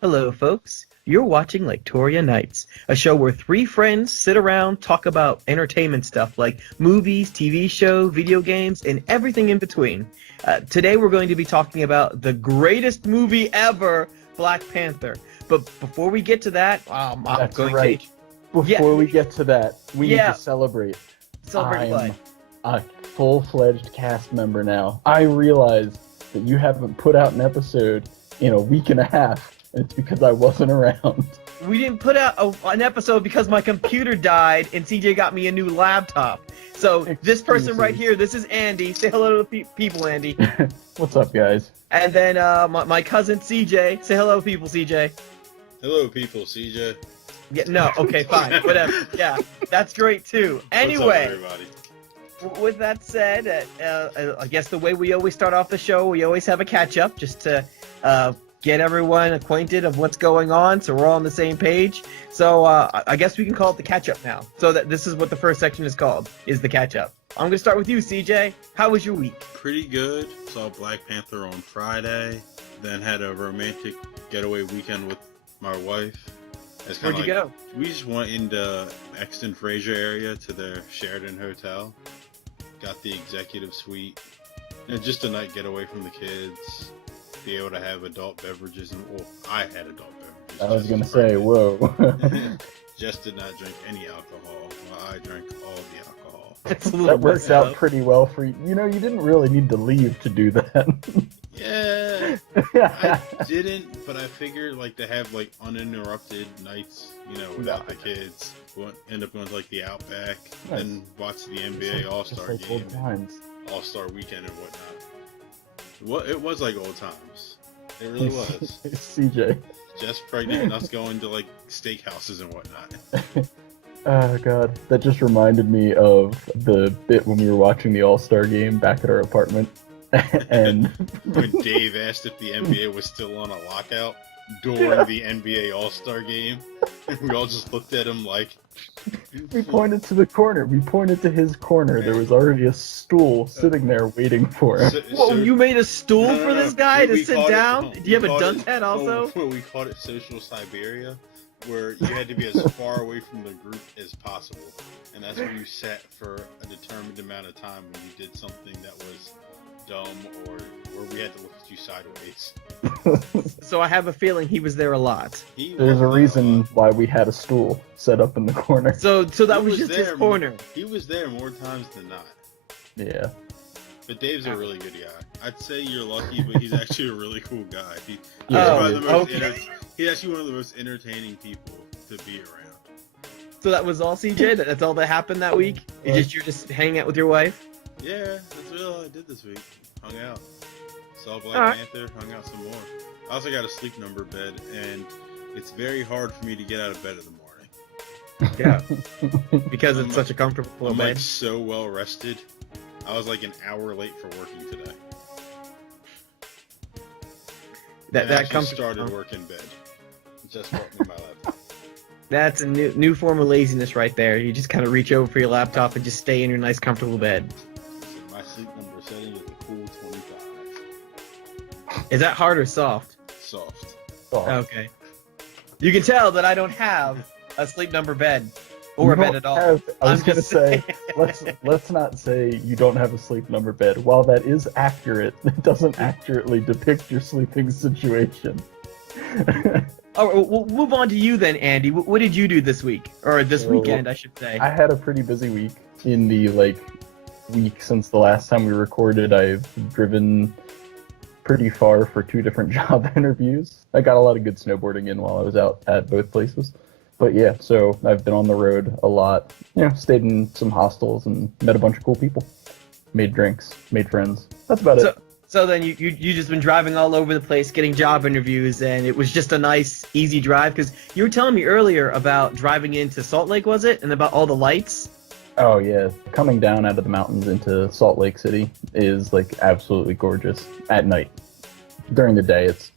Hello, folks. You're watching Laketoria Nights, a show where three friends sit around, talk about entertainment stuff like movies, TV show, video games, and everything in between. Today we're going to be talking about the greatest movie ever, Black Panther. But before we get to that, That's right. Before we get to that, we need to celebrate. Celebrate what? I'm a full-fledged cast member now. I realize that you haven't put out an episode in a week and a half. It's because I wasn't around. We didn't put out an episode because my computer died and CJ got me a new laptop. So this person right here, this is Andy. Say hello to the people, Andy. What's up, guys? And then my cousin CJ. Say hello, people, CJ. Hello, people, CJ. Yeah, no, okay, fine, whatever. Yeah, that's great too. Anyway, what's up, everybody? With that said, I guess the way we always start off the show, we always have a catch-up just to get everyone acquainted of what's going on, so we're all on the same page. So I guess we can call it the catch-up now. So that this is what the first section is called, is the catch-up. I'm going to start with you, CJ. How was your week? Pretty good. Saw Black Panther on Friday. Then had a romantic getaway weekend with my wife. Where'd you go? We just went into Exton Fraser area to their Sheraton Hotel. Got the executive suite. And just a night getaway from the kids. Be able to have adult beverages. Well, I had adult beverages. I was going to say, whoa. Just did not drink any alcohol. While I drank all the alcohol. That works out pretty well for you. You know, you didn't really need to leave to do that. Yeah, I didn't, but I figured like to have like uninterrupted nights, you know, without the kids. We'll end up going to like the Outback, and watch the NBA All-Star game, All-Star weekend and whatnot. It was like old times. It really was. CJ. Just pregnant and us going to like steakhouses and whatnot. Oh god, that just reminded me of the bit when we were watching the All-Star game back at our apartment. And when Dave asked if the NBA was still on a lockout during the NBA All-Star game, we all just looked at him like... We pointed to the corner. We pointed to his corner. There was already a stool sitting there waiting for him. Whoa, you made a stool for this guy to sit down? Do you have a dunk hat also? We called it Social Siberia, where you had to be as far away from the group as possible. And that's where you sat for a determined amount of time when you did something that was dumb or where we had to look at you sideways. So I have a feeling he was there a lot. There's a reason why we had a stool set up in the corner. So that was just his corner. He was there more times than not. Yeah. But Dave's a really good guy. I'd say you're lucky, but he's actually a really cool guy. He's actually one of the most entertaining people to be around. So that was all, CJ? That's all that happened that week? You're just hanging out with your wife? Yeah, that's really all I did this week. Hung out. Saw Black Panther, hung out some more. I also got a sleep number bed, and it's very hard for me to get out of bed in the morning. Yeah. Because it's such a comfortable bed. I'm like so well rested. I was like an hour late for working today. That comes started work in bed. Just brought me my laptop. That's a new form of laziness right there. You just kind of reach over for your laptop and just stay in your nice comfortable bed. My sleep number setting is a cool 25. Is that hard or soft? Soft. Okay. You can tell that I don't have a sleep number bed or a bed at all. I was gonna say, let's not say you don't have a sleep number bed. While that is accurate, it doesn't accurately depict your sleeping situation. All right, we'll move on to you then, Andy. What did you do this week? Or this weekend, I should say. I had a pretty busy week. In the, week since the last time we recorded, I've driven pretty far for 2 different job interviews. I got a lot of good snowboarding in while I was out at both places. But yeah, so I've been on the road a lot. Stayed in some hostels and met a bunch of cool people. Made drinks, made friends. That's about it. So then you just been driving all over the place, getting job interviews, and it was just a nice, easy drive? Because you were telling me earlier about driving into Salt Lake, was it? And about all the lights? Oh, yeah. Coming down out of the mountains into Salt Lake City is, absolutely gorgeous at night. During the day, it's,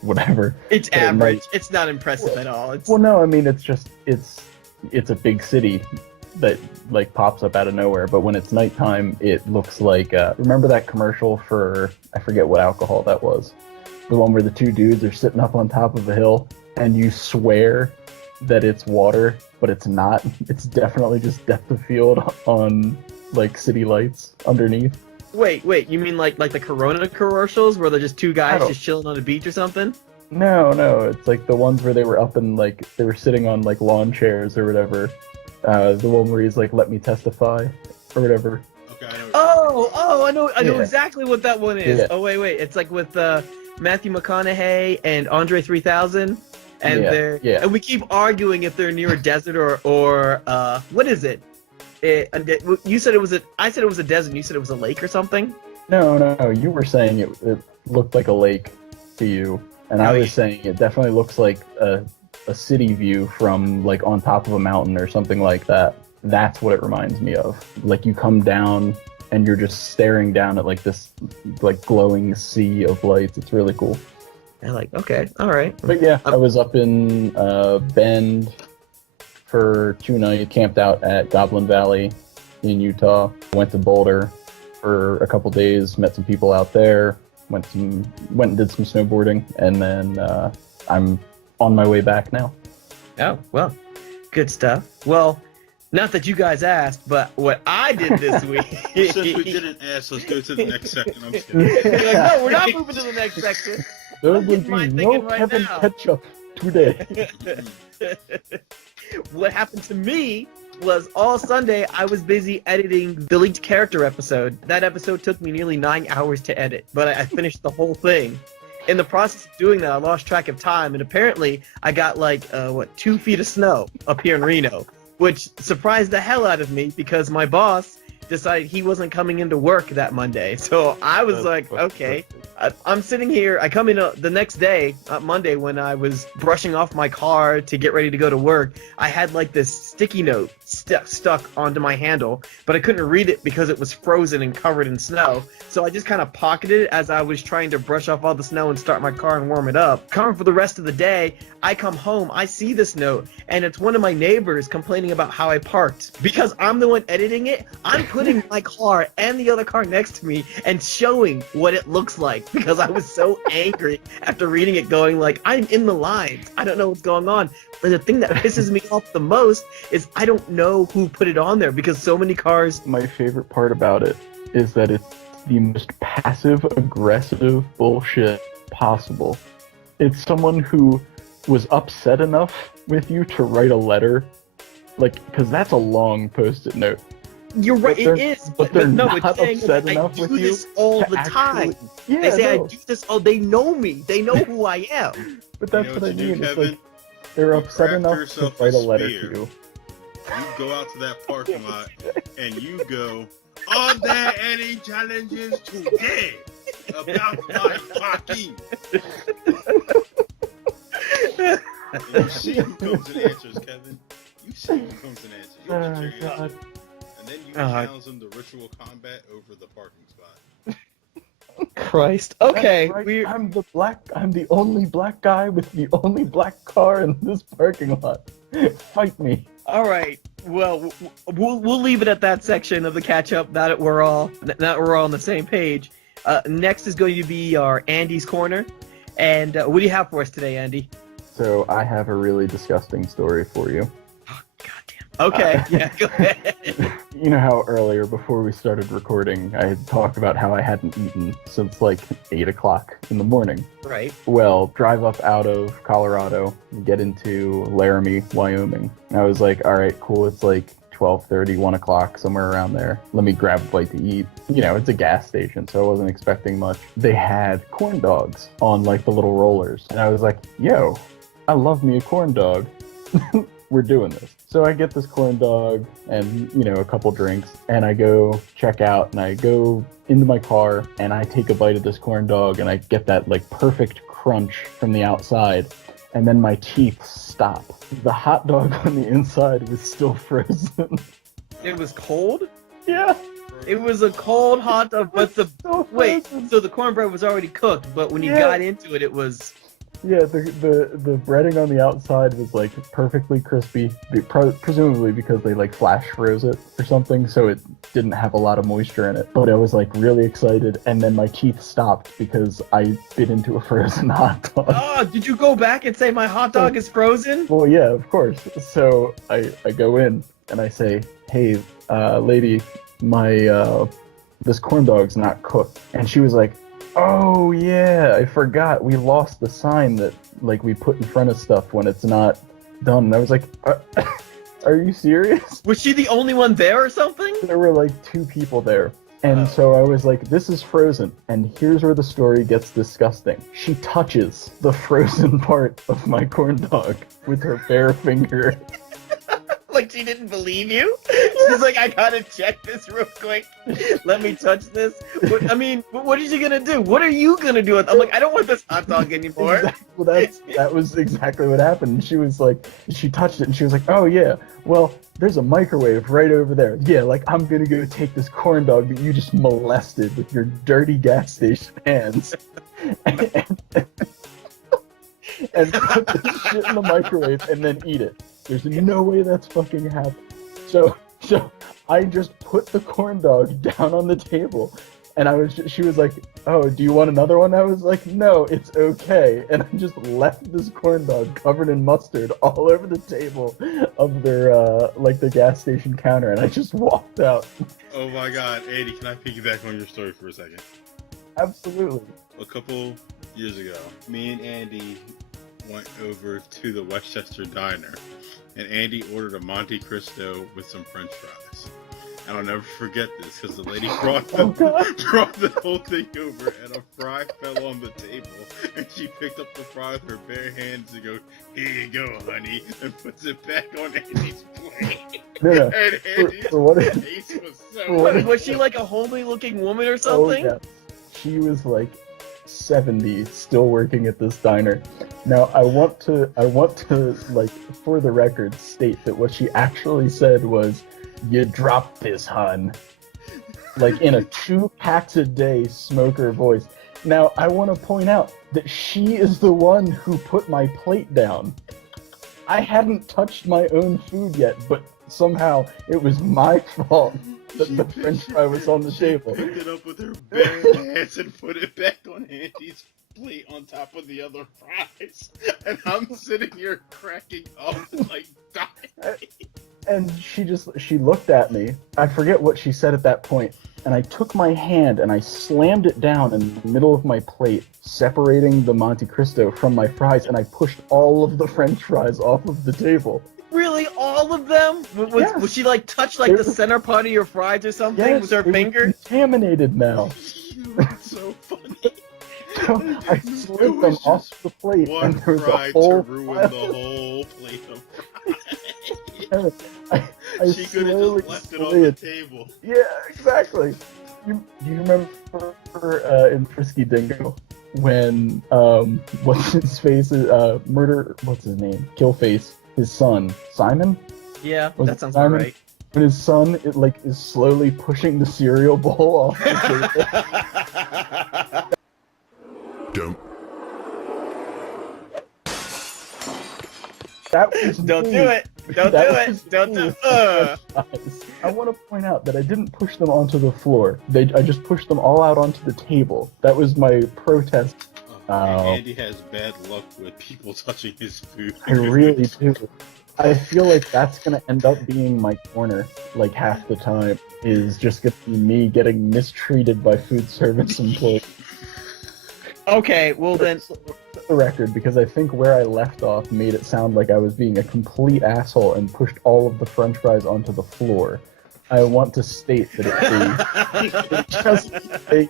whatever. It's average. It's not impressive at all. Well, no, I mean, it's just, it's a big city that pops up out of nowhere, but when it's nighttime, it looks like remember that commercial for, I forget what alcohol that was, The one where the two dudes are sitting up on top of a hill, and you swear that it's water, but it's not. It's definitely just depth of field on like city lights underneath. Wait, you mean like the Corona commercials where they're just two guys just chilling on a beach or something? No, it's like the ones where they were up in like they were sitting on like lawn chairs or whatever. The one where he's like, "Let me testify," or whatever. Okay, I know. I know Yeah. exactly what that one is. Yeah. Oh wait, it's like with Matthew McConaughey and Andre 3000, and and we keep arguing if they're near a desert or what is it? You said it was I said it was a desert. And you said it was a lake or something. No. You were saying it looked like a lake to you, and I was saying it definitely looks like a city view from like on top of a mountain or something like that. That's what it reminds me of. Like you come down and you're just staring down at like this like glowing sea of lights. It's really cool. I'm like, okay, all right. But yeah, I was up in Bend for 2 nights, camped out at Goblin Valley in Utah, went to Boulder for a couple days, met some people out there, went and did some snowboarding, and then I'm on my way back now. Oh, well, good stuff. Well, not that you guys asked, but what I did this week... Since we didn't ask, let's go to the next section. I'm just kidding. Like, no, we're not moving to the next section. There I'm will getting mine be no thinking right Kevin now. Ketchup today. What happened to me was all Sunday I was busy editing the leaked character episode. That episode took me nearly 9 hours to edit, but I finished the whole thing. In the process of doing that, I lost track of time, and apparently I got 2 feet of snow up here in Reno, which surprised the hell out of me because my boss decided he wasn't coming into work that Monday. So I was like, okay. I'm sitting here. I come in the next day, Monday, when I was brushing off my car to get ready to go to work. I had like this sticky note stuck onto my handle, but I couldn't read it because it was frozen and covered in snow. So I just kind of pocketed it as I was trying to brush off all the snow and start my car and warm it up. Coming for the rest of the day, I come home, I see this note, and it's one of my neighbors complaining about how I parked. Because I'm the one editing it, I'm putting my car and the other car next to me and showing what it looks like. Because I was so angry after reading it, going like, I'm in the lines. I don't know what's going on. And the thing that pisses me off the most is I don't know who put it on there because so many cars... My favorite part about it is that it's the most passive-aggressive bullshit possible. It's someone who was upset enough with you to write a letter, because that's a long post-it note. You're right, it is, but they're no, not it's saying upset that enough I do with this you all to the actually- time. Yeah, They say no. I do this all. They know me. They know who I am. But that's You know what I what you do, mean. It's Kevin? like they're You upset craft enough to yourself write a a letter spear. to you. You go out to that parking lot and you go, are there any challenges today about my parking? And you see who comes and answers, Kevin. You see who comes and answers. You'll get your answer. God. And then you challenge them to ritual combat over the parking spot. Christ. Okay, That's right. I'm the only black guy with the only black car in this parking lot. Fight me. All right. Well, we'll leave it at that section of the catch up. Now that we're all on the same page. Next is going to be our Andy's Corner. And what do you have for us today, Andy? So I have a really disgusting story for you. Oh, goddamn. Okay. Yeah. Go ahead. You know how earlier, before we started recording, I had talked about how I hadn't eaten since like 8 o'clock in the morning. Right. Well, drive up out of Colorado, get into Laramie, Wyoming. And I was like, all right, cool. It's like 12:30, 1 o'clock, somewhere around there. Let me grab a bite to eat. You know, it's a gas station, so I wasn't expecting much. They had corn dogs on like the little rollers. And I was like, yo, I love me a corn dog. We're doing this. So I get this corn dog and, you know, a couple drinks, and I go check out, and I go into my car, and I take a bite of this corn dog, and I get that, like, perfect crunch from the outside, and then my teeth stop. The hot dog on the inside was still frozen. It was cold? Yeah. It was a cold hot dog, but Still wait, frozen. so the cornbread was already cooked, but when you Yeah. got into it, it was... Yeah, the breading on the outside was like perfectly crispy, presumably because they like flash froze it or something, so it didn't have a lot of moisture in it. But I was like really excited, and then my teeth stopped because I bit into a frozen hot dog. Oh, did you go back and say my hot dog is frozen? Well, yeah, of course. So I go in and I say, "Hey, lady, my this corn dog's not cooked," and she was like, "Oh yeah, I forgot. We lost the sign that like we put in front of stuff when it's not done." And I was like, "Are you serious?" Was she the only one there or something? There were like 2 people there. And so I was like, "This is frozen." And here's where the story gets disgusting. She touches the frozen part of my corn dog with her bare finger. Like she didn't believe you? She's like, I gotta check this real quick. Let me touch this. I mean, what is she gonna do? What are you gonna do? I'm like, I don't want this hot dog anymore. Exactly. Well, that was exactly what happened. She was like, she touched it and she was like, "Oh yeah, well, there's a microwave right over there. Yeah, like I'm gonna go take this corn dog that you just molested with your dirty gas station hands and put this shit in the microwave and then eat it. There's no way that's fucking happening." So I just put the corn dog down on the table, and she was like, "Oh, do you want another one?" I was like, "No, it's okay." And I just left this corn dog covered in mustard all over the table of their like the gas station counter, and I just walked out. Oh my god, Andy, can I piggyback on your story for a second? Absolutely. A couple years ago, me and Andy went over to the Westchester Diner, and Andy ordered a Monte Cristo with some French fries. And I'll never forget this because the lady brought the whole thing over, and a fry fell on the table, and she picked up the fry with her bare hands and goes, "Here you go, honey," and puts it back on Andy's plate. No. And Andy's face was so... Was she like a homely looking woman or something? Oh, yeah. She was like 70, still working at this diner. Now, I want to, like, for the record, state that what she actually said was, "You dropped this, hun." Like, in a 2 packs a day smoker voice. Now, I want to point out that she is the one who put my plate down. I hadn't touched my own food yet, but somehow it was my fault that the French fry was on the table. She picked it up with her bare hands and put it back on Andy's plate on top of the other fries. And I'm sitting here cracking up like dying. And she looked at me. I forget what she said at that point. And I took my hand and I slammed it down in the middle of my plate, separating the Monte Cristo from my fries, and I pushed all of the French fries off of the table. Really, all of them? Yes. Was she like touched like the center part of your fries or something with her finger? Contaminated now. That's so funny. So I slid them off the plate, and there was a whole to ruin the whole plate of fries. I She could have slowly just left it on the table. Yeah, exactly. Do you remember in Frisky Dingo when what's his face what's his name? Killface, his son Simon? Yeah, Was that it sounds Simon? right. When his son is slowly pushing the cereal bowl off the table. Don't. That was Don't me. do it. Don't That do was it. Don't me do with it. the fries. I want to point out that I didn't push them onto the floor. I just pushed them all out onto the table. That was my protest. Andy has bad luck with people touching his food. I really do. I feel like that's going to end up being my corner, like half the time, is just going to be me getting mistreated by food service employees. Okay, well then. For the record, because I think where I left off made it sound like I was being a complete asshole and pushed all of the French fries onto the floor. I want to state that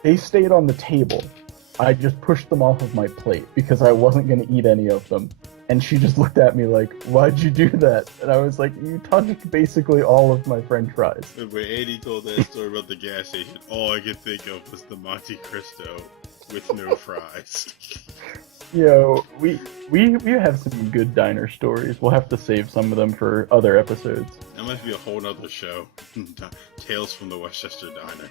they stayed on the table. I just pushed them off of my plate because I wasn't going to eat any of them. And she just looked at me like, "Why'd you do that?" And I was like, "You touched basically all of my French fries." When Andy told that story about the gas station, all I could think of was the Monte Cristo with no fries. Yo, we have some good diner stories. We'll have to save some of them for other episodes. That must be a whole nother show. Tales from the Westchester Diner.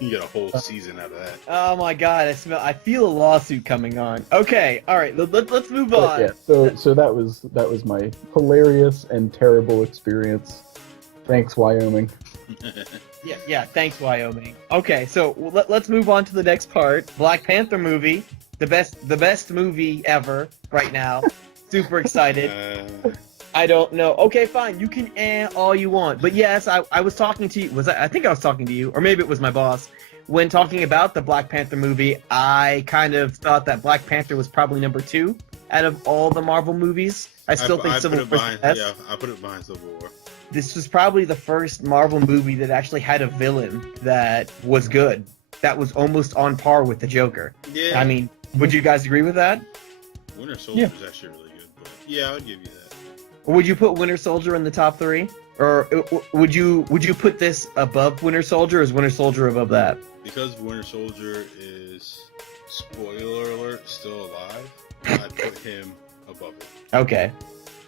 You get a whole season out of that. Oh my god, I feel a lawsuit coming on. Okay, all right, let's move on. Yeah, so that was my hilarious and terrible experience. Thanks, Wyoming. Yeah, thanks, Wyoming. Okay, so let's move on to the next part. Black Panther movie, the best movie ever right now. Super excited. I don't know. Okay, fine. You can all you want. But yes, I was talking to you. I think I was talking to you, or maybe it was my boss. When talking about the Black Panther movie, I kind of thought that Black Panther was probably number 2 out of all the Marvel movies. I still think Civil War is the best. Yeah, I put it behind Civil War. This was probably the first Marvel movie that actually had a villain that was good. That was almost on par with the Joker. Yeah. I mean, would you guys agree with that? Winter Soldier is actually really good. But yeah, I would give you that. Would you put Winter Soldier in the top 3? Or would you put this above Winter Soldier, or is Winter Soldier above that? Because Winter Soldier is, spoiler alert, still alive, I'd put him above it. Okay.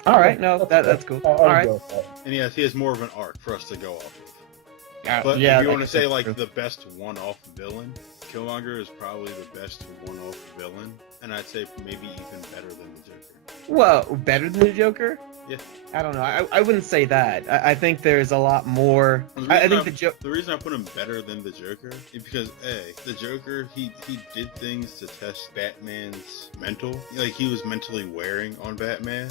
All right. No, that's cool. I'll All right. go with that. And he has more of an arc for us to go off of. But yeah, if you want to guess say that's like true. the best one-off villain, Killmonger is probably the best one-off villain, and I'd say maybe even better than the Joker. Well, better than the Joker? Yeah. I don't know. I wouldn't say that. I think there's a lot more. I think The reason I put him better than the Joker is because the Joker he did things to test Batman's mental, like he was mentally wearing on Batman.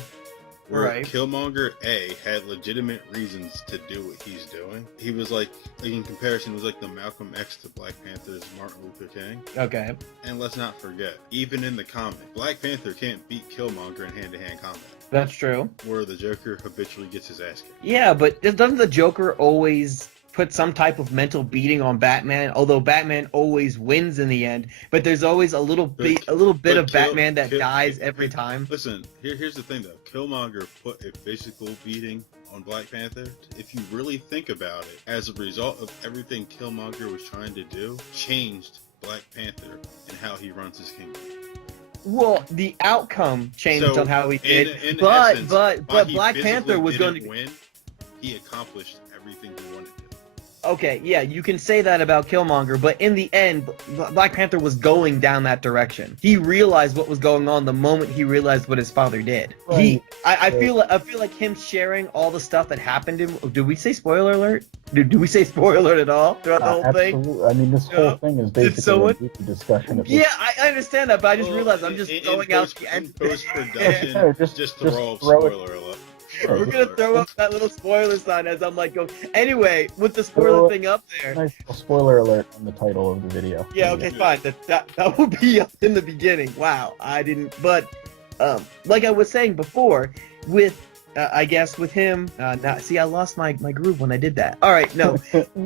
Where Right. Killmonger had legitimate reasons to do what he's doing. He was like in comparison, was like the Malcolm X to Black Panther's Martin Luther King. Okay. And let's not forget, even in the comic, Black Panther can't beat Killmonger in hand-to-hand combat, That's true. where the Joker habitually gets his ass kicked. Yeah, but doesn't the Joker always put some type of mental beating on Batman? Although Batman always wins in the end, but there's always a little bit of Batman that dies every time. Listen, here's the thing though. Killmonger put a physical beating on Black Panther. If you really think about it, as a result of everything Killmonger was trying to do, changed Black Panther and how he runs his kingdom. Well, the outcome changed So, on how he did, in but essence, while he Black physically Panther was going didn't to. win. He accomplished everything he wanted to. Okay, yeah, you can say that about Killmonger, but in the end, Black Panther was going down that direction. He realized what was going on the moment he realized what his father did. Right. I feel like him sharing all the stuff that happened to him. Did we say spoiler alert? Did we say spoiler alert at all throughout the whole thing? Absolutely. I mean, this whole thing is basically someone- a deep discussion of Yeah, I understand that, but I just realized I'm just throwing out the in end. post-production. No, just throw up throw it. spoiler alert. We're gonna throw up that little spoiler sign as I'm like going. Anyway, with the spoiler thing up there. Nice little spoiler alert on the title of the video. Yeah, okay, fine. That will be up in the beginning. Wow, I didn't. But like I was saying before, with I guess with him. Now, see, I lost my groove when I did that. All right, no.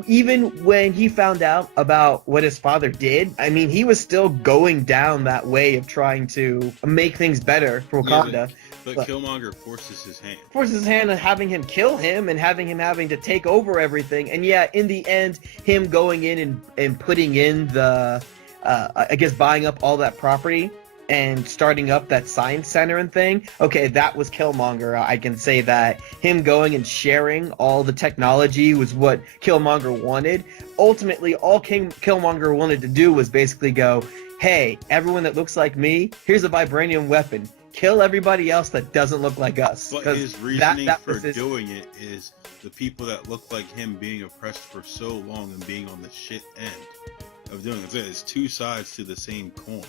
Even when he found out about what his father did, I mean, he was still going down that way of trying to make things better for Wakanda. But Killmonger forces his hand. Forces his hand on having him kill him and having to take over everything. And yeah, in the end, him going in and putting in the, I guess buying up all that property and starting up that science center and thing. Okay, that was Killmonger. I can say that. Him going and sharing all the technology was what Killmonger wanted. Ultimately, all Killmonger wanted to do was basically go, hey, everyone that looks like me, here's a vibranium weapon. Kill everybody else that doesn't look like us. But his reasoning for was his... doing it is the people that look like him being oppressed for so long and being on the shit end of doing it. There's two sides to the same coin.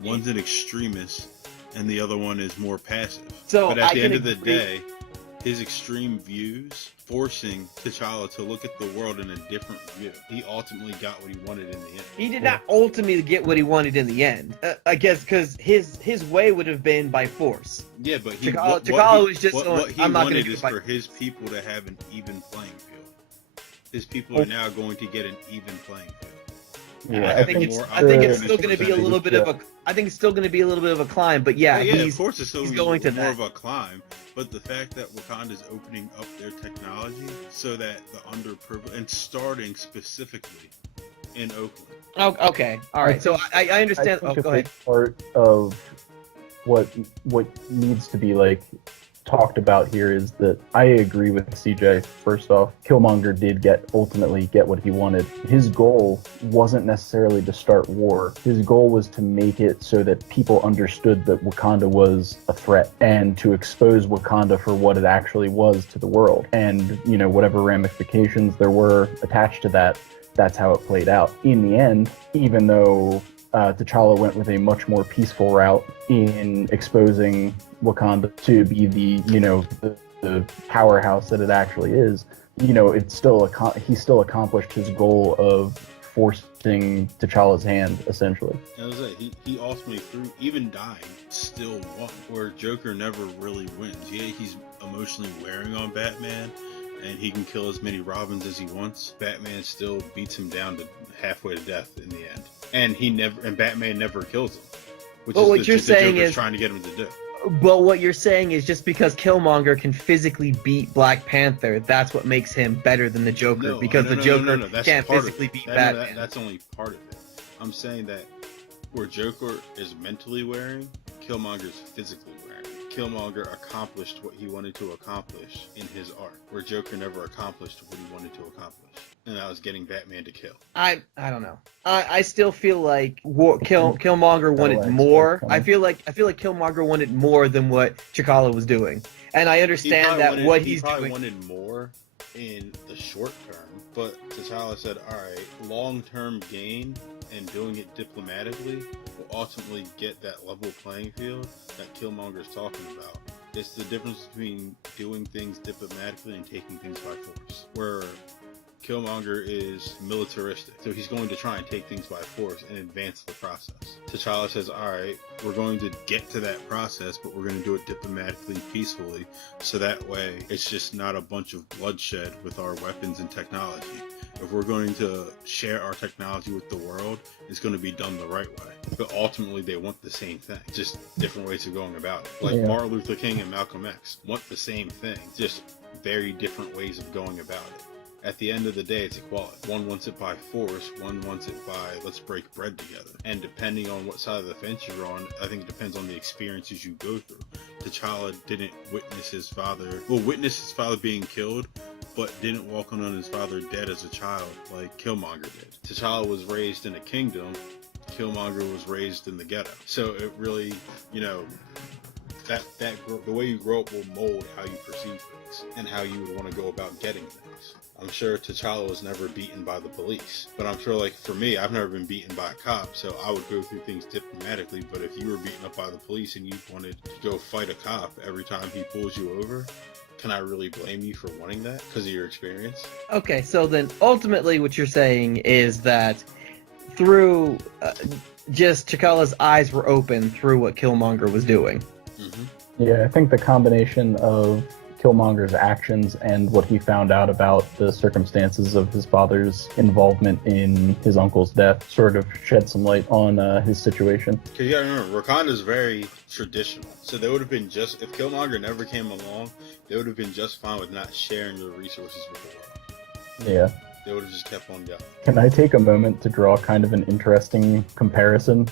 One's an extremist, and the other one is more passive. So but at the end of the day, his extreme views forcing T'Challa to look at the world in a different view. He ultimately got what he wanted in the end. He did not ultimately get what he wanted in the end. I guess because his way would have been by force. Yeah, but T'Challa was just what he I'm not wanted going to is for his people to have an even playing field. His people are now going to get an even playing field. Yeah, I think it's still going to be a little bit of a. I think it's still going to be a little bit of a climb, but yeah, of course it's still going to more that. of a climb. But the fact that Wakanda's opening up their technology so that the underprivileged and starting specifically in Oakland. Oh, okay, all right. So I understand. I think go a ahead. big part of what needs to be like talked about here is that I agree with CJ. First off, Killmonger did ultimately get what he wanted. His goal wasn't necessarily to start war. His goal was to make it so that people understood that Wakanda was a threat and to expose Wakanda for what it actually was to the world. And, you know, whatever ramifications there were attached to that, that's how it played out. In the end, even though T'Challa went with a much more peaceful route in exposing Wakanda to be the powerhouse that it actually is, you know, it's still he still accomplished his goal of forcing T'Challa's hand, essentially. I was like, he ultimately, through even dying, still won. Where Joker never really wins. Yeah, he's emotionally wearing on Batman, and he can kill as many Robins as he wants. Batman still beats him down to halfway to death in the end, and Batman never kills him. Which But is what you're saying Joker's is trying to get him to do. But what you're saying is just because Killmonger can physically beat Black Panther, that's what makes him better than the Joker. Because the Joker can't physically beat Batman. That's only part of it. I'm saying that where Joker is mentally wearing, Killmonger's physically wearing. Killmonger accomplished what he wanted to accomplish in his arc, where Joker never accomplished what he wanted to accomplish, and that was getting Batman to kill. I don't know. I still feel like Killmonger wanted more. I feel like Killmonger wanted more than what T'Challa was doing, and I understand that he probably wanted more in the short term, but T'Challa said, "All right, long-term gain and doing it diplomatically will ultimately get that level playing field that Killmonger's talking about." It's the difference between doing things diplomatically and taking things by force. Where Killmonger is militaristic, so he's going to try and take things by force and advance the process. T'Challa says, alright, we're going to get to that process, but we're going to do it diplomatically, peacefully, so that way it's just not a bunch of bloodshed with our weapons and technology. If we're going to share our technology with the world, it's going to be done the right way. But ultimately, they want the same thing, just different ways of going about it. Like Martin Luther King and Malcolm X want the same thing, just very different ways of going about it. At the end of the day, it's equality. One wants it by force, one wants it by let's break bread together. And depending on what side of the fence you're on, I think it depends on the experiences you go through. T'Challa didn't witness his father being killed, but didn't walk on his father dead as a child like Killmonger did. T'Challa was raised in a kingdom, Killmonger was raised in the ghetto. So it really, you know, the way you grow up will mold how you perceive things and how you would want to go about getting things. I'm sure T'Challa was never beaten by the police, but I'm sure, like, for me, I've never been beaten by a cop, so I would go through things diplomatically. But if you were beaten up by the police and you wanted to go fight a cop every time he pulls you over, can I really blame you for wanting that because of your experience? Okay, so then ultimately what you're saying is that through just T'Challa's eyes were open through what Killmonger was doing. Mm-hmm. Yeah, I think the combination of Killmonger's actions and what he found out about the circumstances of his father's involvement in his uncle's death sort of shed some light on his situation. Because you gotta remember, Wakanda's very traditional. So they would have been if Killmonger never came along, they would have been just fine with not sharing their resources with the world. Yeah. They would have just kept on going. Can I take a moment to draw kind of an interesting comparison?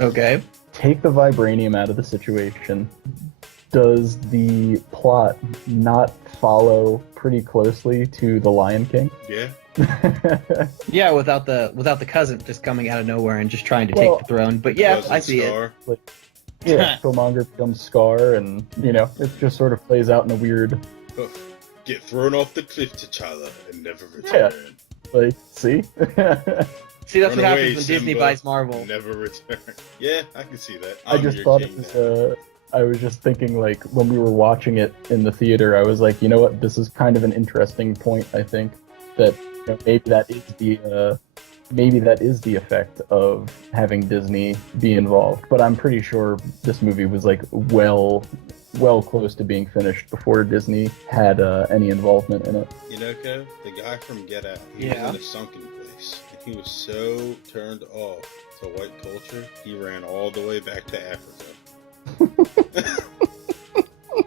Okay. Take the vibranium out of the situation. Does the plot not follow pretty closely to The Lion King? Yeah. Yeah, without the cousin just coming out of nowhere and just trying to take the throne. But yeah, I see it. Yeah, Killmonger becomes Scar, and you know, it just sort of plays out in a weird. Get thrown off the cliff, T'Challa, and never return. Yeah. Like, see. See, that's what happens when Disney buys Marvel. Never return. Yeah, I can see that. I just thought it was. I was just thinking, like, when we were watching it in the theater, I was like, you know what, this is kind of an interesting point. I think that, you know, maybe that is the effect of having Disney be involved. But I'm pretty sure this movie was like well close to being finished before Disney had any involvement in it. You know, Kev, the guy from Get Out, he was in a sunken place, and he was so turned off to white culture, he ran all the way back to Africa.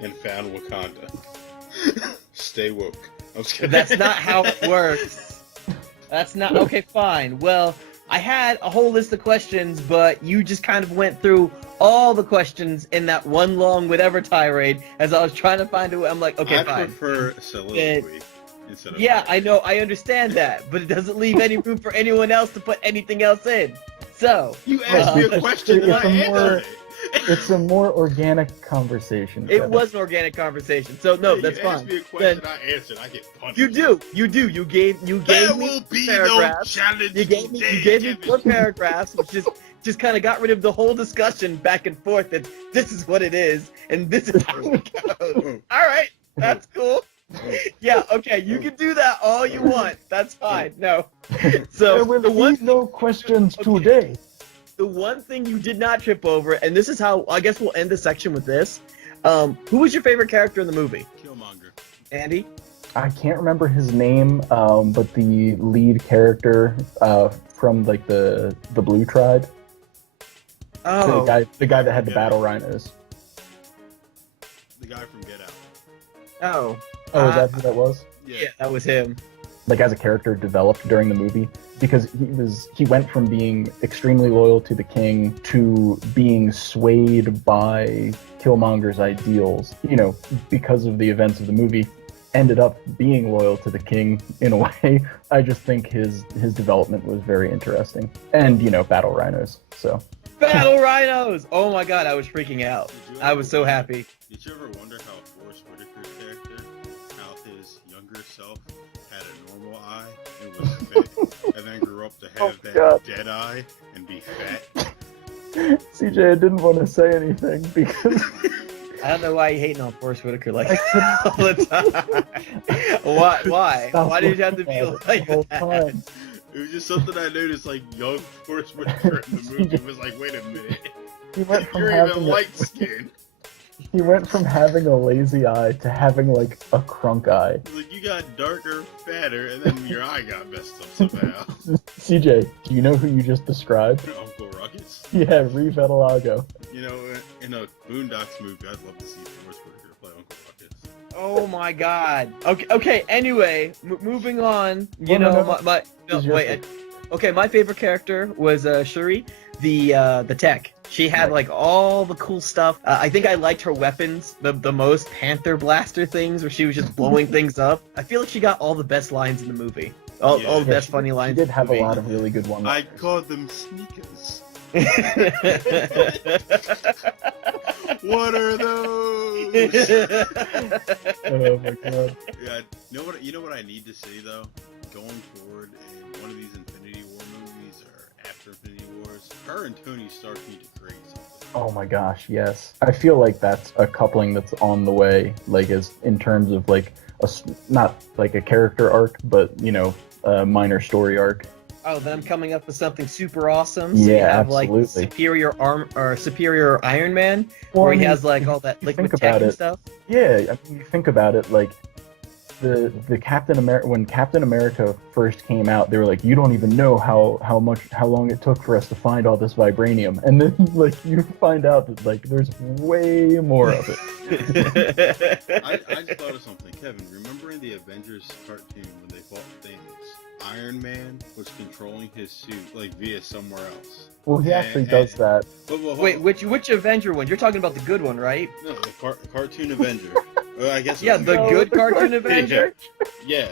And found Wakanda. Stay woke. I'm just kidding. That's not how it works. That's not okay. Fine. Well, I had a whole list of questions, but you just kind of went through all the questions in that one long whatever tirade as I was trying to find it. I'm like, okay, I fine. prefer soliloquy instead of Yeah, tirade. I know, I understand that, but it doesn't leave any room for anyone else to put anything else in. So, You asked me a question and I answered it. It's a more organic conversation. it Kevin. was an organic conversation. So no, that's you fine. asked me a question, Then I answered. I get punished. you do. You gave There me will be no paragraphs. challenge You gave me today, 4 Kevin. paragraphs, which just kind of got rid of the whole discussion back and forth that this is what it is and this is how it goes. All right, that's cool. Yeah, okay, you can do that all you want. That's fine. No. So There will the one be no questions Okay. today. the one thing you did not trip over, and this is how I guess we'll end the section with this. Who was your favorite character in the movie? Killmonger. Andy? I can't remember his name, but the lead character from like the Blue Tribe, Oh, the guy that had the battle rhinos. The guy from Get Out. oh, Oh, is that who that was? yeah, that was him. Like as a character developed during the movie, because he went from being extremely loyal to the king to being swayed by Killmonger's ideals, because of the events of the movie, ended up being loyal to the king in a way. I just think his development was very interesting. And, battle rhinos. So Battle Rhinos! Oh my god, I was freaking out. I was so happy. Did you ever wonder how Forrest Whitaker's character, how his younger self had a normal eye and was fat, and then grew up to have that God. dead eye and be fat? CJ, I didn't want to say anything because I don't know why you're hating on Forrest Whitaker like I that all the time. Why? Stop Why did you have to looking be at it like the whole that? time. It was just something I noticed, like, young Forrest Whitaker in the movie was like, wait a minute, He went from you're having even light skinned. He went from having a lazy eye to having like a crunk eye. Like, you got darker, fatter, and then your eye got messed up somehow. CJ, do you know who you just described? Uncle Ruckus. Yeah, Revetilago. In a Boondocks movie, I'd love to see Forrest Whitaker play Uncle Ruckus. Oh my god. Okay, anyway, moving on. Okay, my favorite character was Shuri, the tech. She had like all the cool stuff. I think I liked her weapons the most. Panther blaster things where she was just blowing things up. I feel like she got all the best lines in the movie. All the best funny She lines. did have a in the lot of really good ones. I called them sneakers. movie. What are those? Oh my god. Yeah, you know what I need to see though? Going forward in one of these Infinity War movies or after Infinity Wars, her and Tony Stark need to create something. Oh my gosh, yes. I feel like that's a coupling that's on the way, like as in terms of like not like a character arc, but a minor story arc. Oh, them coming up with something super awesome. Yeah, you have absolutely. like superior superior Iron Man, Well, where I he mean, has like all that you liquid think tech about and it. stuff. Yeah, I mean, you think about it, like the Captain America, when Captain America first came out, they were like, you don't even know how long it took for us to find all this vibranium, and then like you find out that like there's way more of it. I just thought of something, Kevin. Remember in the Avengers cartoon when they fought Thanos, Iron Man was controlling his suit like via somewhere else. Well, he actually does that. Wait, Which Avenger one? You're talking about the good one, right? No, the cartoon Avenger. I guess. Yeah, the good the cartoon cartoon Avenger. Yeah.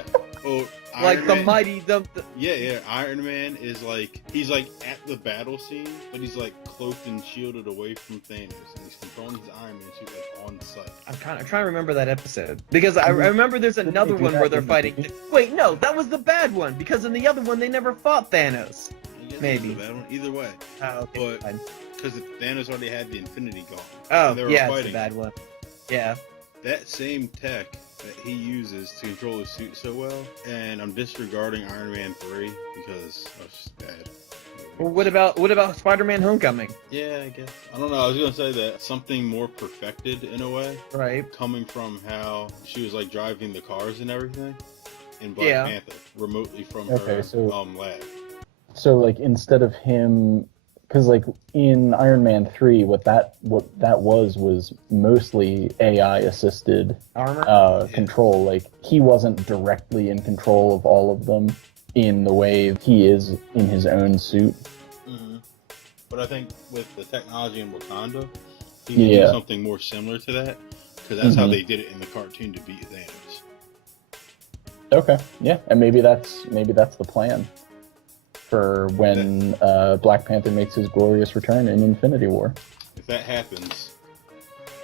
Oh, Like Iron the Man- mighty the Yeah. Iron Man is like he's like at the battle scene, but he's like cloaked and shielded away from Thanos, and he's controlling his Iron Man suit like on site. I'm trying to remember that episode because I remember there's another they do one that where they're in the fighting. movie? Wait, no, that was the bad one because in the other one they never fought Thanos. I guess Maybe. it's a bad one. Either way, Oh, okay, But- fine. because Thanos already had the Infinity Gauntlet. Oh, and they were yeah, it's fighting. the bad one. Yeah. That same tech that he uses to control his suit so well, and I'm disregarding Iron Man 3 because that's just bad. Well, what about Spider-Man: Homecoming? Yeah, I guess. I don't know. I was gonna say that something more perfected in a way, Right. coming from how she was like driving the cars and everything in Black Yeah. Panther, remotely from Okay, her so- lab. So like instead of him, because like in Iron Man 3, what that was mostly AI assisted Armor. control. Like he wasn't directly in control of all of them in the way he is in his own suit. Mm-hmm. But I think with the technology in Wakanda, he can do something more similar to that, because that's how they did it in the cartoon to beat Thanos. Okay, yeah, and maybe that's the plan for when Black Panther makes his glorious return in Infinity War. If that happens,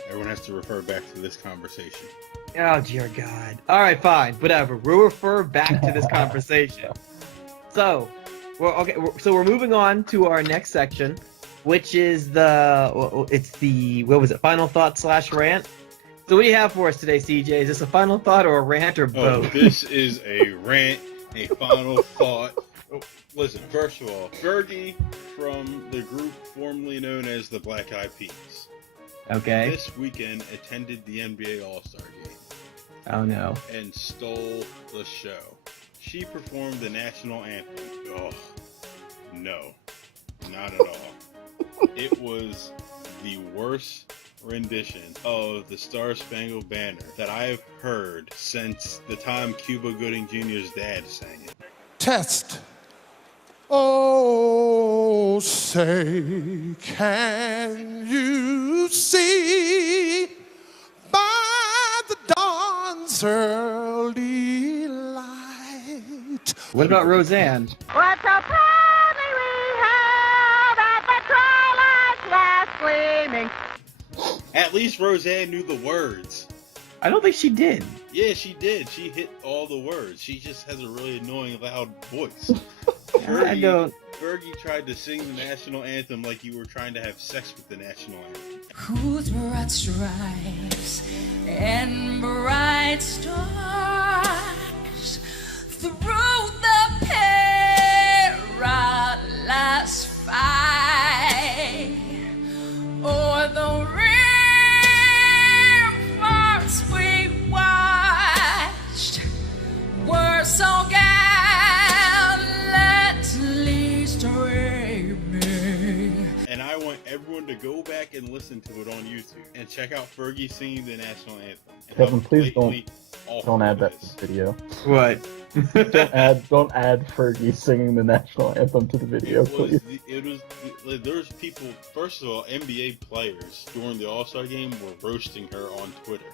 everyone has to refer back to this conversation. Oh dear God! All right, fine, whatever. We'll refer back to this conversation. So, we're moving on to our next section, which is final thought / rant. So what do you have for us today, CJ? Is this a final thought or a rant or both? This is a rant, a final thought. Listen, first of all, Fergie from the group formerly known as the Black Eyed Peas. Okay. This weekend attended the NBA All-Star Game. Oh no. And stole the show. She performed the national anthem. Oh, no. Not at all. It was the worst rendition of the Star Spangled Banner that I have heard since the time Cuba Gooding Jr.'s dad sang it. Test. Oh, say, can you see by the dawn's early light? What about Roseanne? What so proudly we held at the twilight's last gleaming. At least Roseanne knew the words. I don't think she did. Yeah, she did. She hit all the words. She just has a really annoying, loud voice. I don't. Fergie tried to sing the national anthem like you were trying to have sex with the national anthem. Whose broad stripes and bright stars through the perilous fight o'er the ramparts we watched were so gallantly streaming. And I want everyone to go back and listen to it on YouTube and check out Fergie singing the national anthem. Kevin, please don't add that to the video. What? don't add Fergie singing the national anthem to the video, please. There's people. First of all, NBA players during the All-Star game were roasting her on Twitter.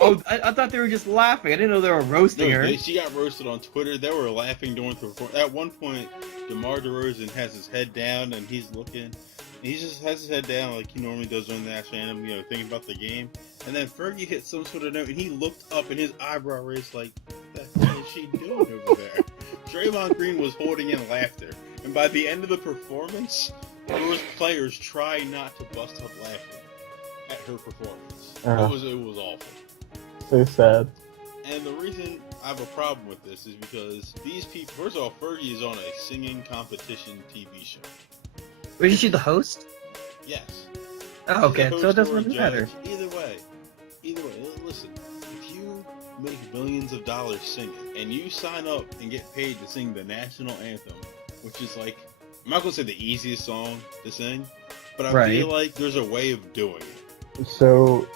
Oh, I thought they were just laughing. I didn't know they were roasting her. She got roasted on Twitter. They were laughing during the performance. At one point, DeMar DeRozan has his head down and he's looking. He just has his head down like he normally does during the national anthem, thinking about the game. And then Fergie hit some sort of note, and he looked up, and his eyebrow raised like, "What the hell is she doing over there?" Draymond Green was holding in laughter, and by the end of the performance, there was players trying not to bust up laughing at her performance. It was awful. So sad. And the reason I have a problem with this is because these people. First of all, Fergie is on a singing competition TV show. Wait, is she the host? Yes. Oh, okay, so it doesn't really matter. Either way, listen, if you make millions of dollars singing, and you sign up and get paid to sing the national anthem, which is like, I'm not going to say the easiest song to sing, but I feel like there's a way of doing it. So,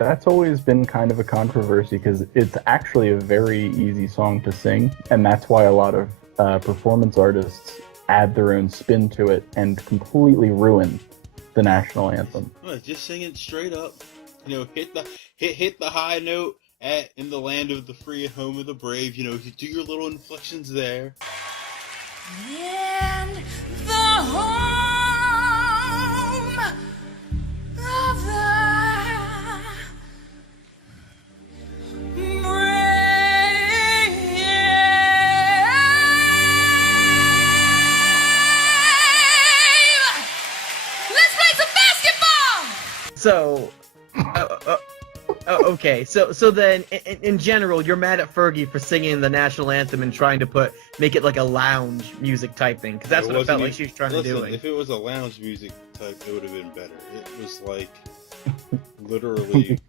that's always been kind of a controversy, because it's actually a very easy song to sing, and that's why a lot of performance artists add their own spin to it and completely ruin the national anthem. Just sing it straight up. Hit the high note in the land of the free and home of the brave. You do your little inflections there. And the home of the So, okay. So then, in general, you're mad at Fergie for singing the national anthem and trying to make it like a lounge music type thing, because that's what it felt like she was trying to do. If it was a lounge music type, it would have been better. It was like literally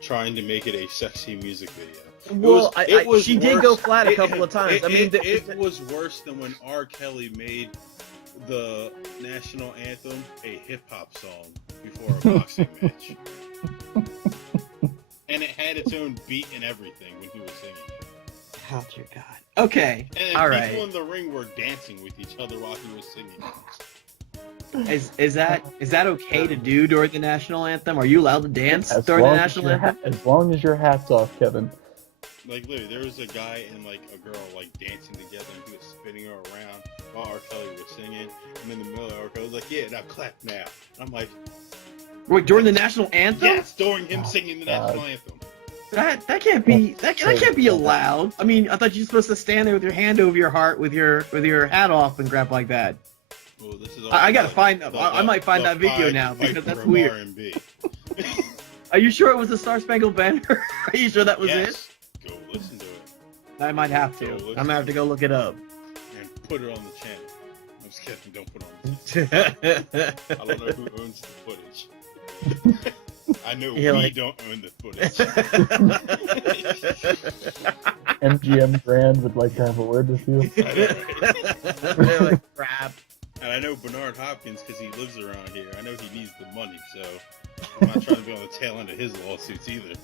trying to make it a sexy music video. She did go flat a couple of times. It was worse than when R. Kelly made the national anthem a hip-hop song before a boxing match. And it had its own beat and everything when he was singing it. Oh, dear God. Okay, and all people right. in the ring were dancing with each other while he was singing it. Is that okay to do during the national anthem? Are you allowed to dance during the national anthem? As long as your hat's off, Kevin. Like, literally, there was a guy and, like, a girl, like, dancing together, and he was spinning her around while R. Kelly was singing, and in the middle of R. Kelly was like, yeah, now clap now. I'm like... Wait, during the national anthem? Yes, during him singing the national anthem. That can't be that can't be allowed. I mean, I thought you were supposed to stand there with your hand over your heart with your hat off and crap like that. Well, this is I gotta find that. I might find that video now because that's weird. R&B. Are you sure it was the Star Spangled Banner? Are you sure that was Yes. Go listen to it. it? I might have to. I'm gonna have to go look it up. And put it on the channel. I'm just kidding, don't put it on the channel. I don't know who owns the footage. I know we don't own the footage. MGM Grand would like to have a word with you. They're like, crap. And I know Bernard Hopkins, because he lives around here, I know he needs the money, so I'm not trying to be on the tail end of his lawsuits either.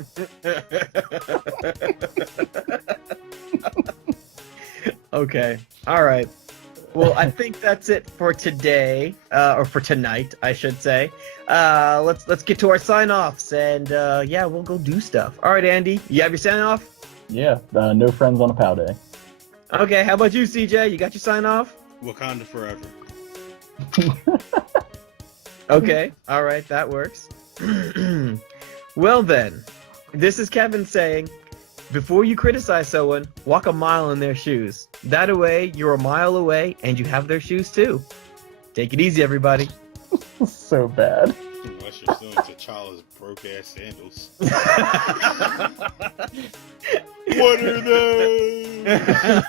Okay. All right. Well, I think that's it for today, or for tonight, I should say. Let's get to our sign-offs, and yeah, we'll go do stuff. All right, Andy, you have your sign-off? Yeah, no friends on a POW day. Okay, how about you, CJ? You got your sign-off? Wakanda forever. Okay, all right, that works. Well then, this is Kevin saying, before you criticize someone, walk a mile in their shoes. That way, you're a mile away, and you have their shoes too. Take it easy, everybody. So bad. Unless you're still in T'Challa's broke-ass sandals. What are those?